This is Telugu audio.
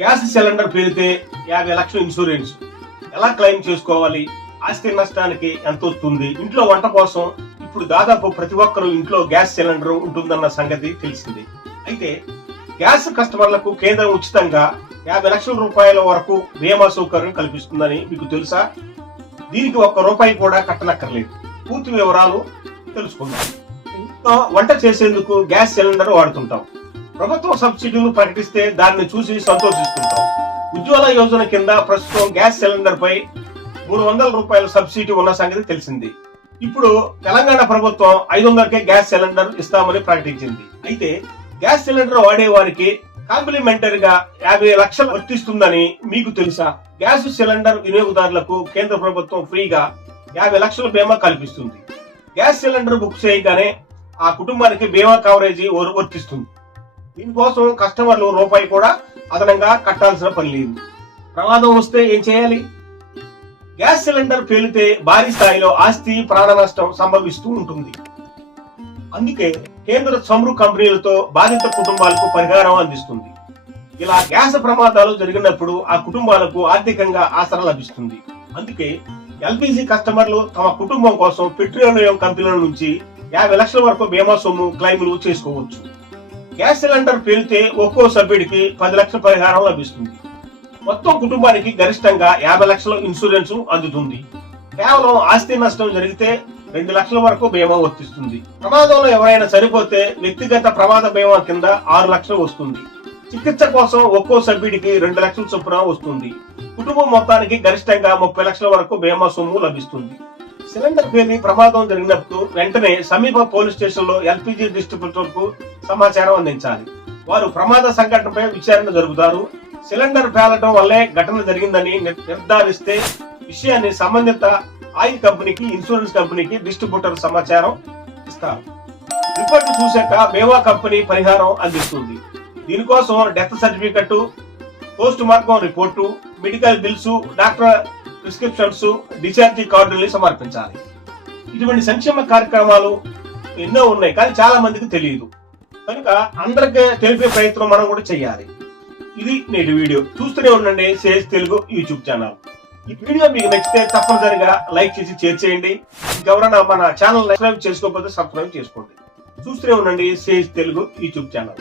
గ్యాస్ సిలిండర్ పేలితే 50 లక్షల ఇన్సూరెన్స్ ఎలా క్లెయిమ్ చేసుకోవాలి, ఆస్తి నష్టానికి ఎంత వస్తుంది, ఇంట్లో వంట కోసం ఇప్పుడు దాదాపు ప్రతి ఒక్కరూ ఇంట్లో గ్యాస్ సిలిండర్ ఉంటుందన్న సంగతి తెలిసింది. అయితే గ్యాస్ కస్టమర్లకు కేంద్రం ఉచితంగా 50 లక్షల రూపాయల వరకు బీమా సౌకర్యం కల్పిస్తుందని మీకు తెలుసా? దీనికి ₹1 కూడా కట్టనక్కర్లేదు. పూర్తి వివరాలు తెలుసుకుందాం. ఇంట్లో వంట చేసేందుకు గ్యాస్ సిలిండర్ వాడుతుంటాం. ప్రభుత్వం సబ్సిడీలు ప్రకటిస్తే దాన్ని చూసి సంతోషిస్తుంటాం. ఉజ్వల యోజన కింద ప్రస్తుతం గ్యాస్ సిలిండర్ పై ₹300 సబ్సిడీ ఉన్న సంగతి తెలిసింది. ఇప్పుడు తెలంగాణ ప్రభుత్వం 500కే గ్యాస్ సిలిండర్ ఇస్తామని ప్రకటించింది. అయితే గ్యాస్ సిలిండర్ వాడే వారికి కాంప్లిమెంటరీగా 50 లక్షలు వర్తిస్తుందని మీకు తెలుసా? గ్యాస్ సిలిండర్ వినియోగదారులకు కేంద్ర ప్రభుత్వం ఫ్రీగా 50 లక్షల బీమా కల్పిస్తుంది. గ్యాస్ సిలిండర్ బుక్ చేయగానే ఆ కుటుంబానికి బీమా కవరేజీ వర్తిస్తుంది. దీనికోసం కస్టమర్లు ₹1 కూడా అదనంగా కట్టాల్సిన పని లేదు. ప్రమాదం వస్తే ఏం చేయాలి? గ్యాస్ సిలిండర్ పేలితే భారీ స్థాయిలో ఆస్తి ప్రాణ నష్టం సంభవిస్తూ ఉంటుంది. అందుకే కేంద్ర చమురు కంపెనీలతో బాధిత కుటుంబాలకు పరిహారం అందిస్తుంది. ఇలా గ్యాస్ ప్రమాదాలు జరిగినప్పుడు ఆ కుటుంబాలకు ఆర్థికంగా ఆసరా లభిస్తుంది. అందుకే ఎల్పీజీ కస్టమర్లు తమ కుటుంబం కోసం పెట్రోలియం కంపెనీల నుంచి 50 లక్షల వరకు బీమా సొమ్ము క్లెయిమ్లు చేసుకోవచ్చు. గ్యాస్ సిలిండర్ పేలితే ఒక్కో సభ్యుడికి 10 లక్షల పరిహారం లభిస్తుంది. మొత్తం కుటుంబానికి గరిష్టంగా 50 లక్షల ఇన్సూరెన్స్ అందుతుంది. కేవలం ఆస్తి నష్టం జరిగితే 2 లక్షల వరకు బీమా వర్తిస్తుంది. ప్రమాదంలో ఎవరైనా చనిపోతే వ్యక్తిగత ప్రమాద బీమా కింద 6 లక్షలు వస్తుంది. చికిత్స కోసం ఒక్కో సభ్యుడికి 2 లక్షల చొప్పున వస్తుంది. కుటుంబం మొత్తానికి గరిష్టంగా 30 లక్షల వరకు బీమా సొమ్ము లభిస్తుంది. సిలిండర్ పేలి ప్రమాదం జరిగినప్పుడు వెంటనే సమీప పోలీస్ స్టేషన్ లో ఎల్పీజీ డిస్ట్రిబ్యూటర్ కు సమాచారం అందించాలి. వారు ప్రమాద సంఘటనపై విచారణ జరుపుతారు. సిలిండర్ పేలటం వల్లే ఘటన జరిగిందని నిర్ధారిస్తే విషయాన్ని సంబంధిత ఆయిల్ కంపెనీకి, ఇన్సూరెన్స్ కంపెనీకి డిస్ట్రిబ్యూటర్ సమాచారం ఇస్తారు. రిపోర్ట్ చూశాక బీమా కంపెనీ పరిహారం అందిస్తుంది. దీనికోసం death certificate, post mortem report, medical bills, doctor prescriptions, discharge కార్డుల్ని సమర్పించాలి. ఇటువంటి సంక్షేమ కార్యక్రమాలు ఎన్నో ఉన్నాయి, కానీ చాలా మందికి తెలియదు. కనుక అందరికీ తెలిపే ప్రయత్నం మనం కూడా చేయాలి. ఇది నేటి వీడియో. చూస్తూనే ఉండండి సేజ్ తెలుగు యూట్యూబ్ ఛానల్. ఈ వీడియో మీకు నచ్చితే తప్పనిసరిగా లైక్ చేసి షేర్ చేయండి. ఇంకెవరైనా మన ఛానల్ సబ్స్క్రైబ్ చేసుకోకపోతే సబ్స్క్రైబ్ చేసుకోండి. చూస్తూనే ఉండండి సేజ్ తెలుగు యూట్యూబ్ ఛానల్.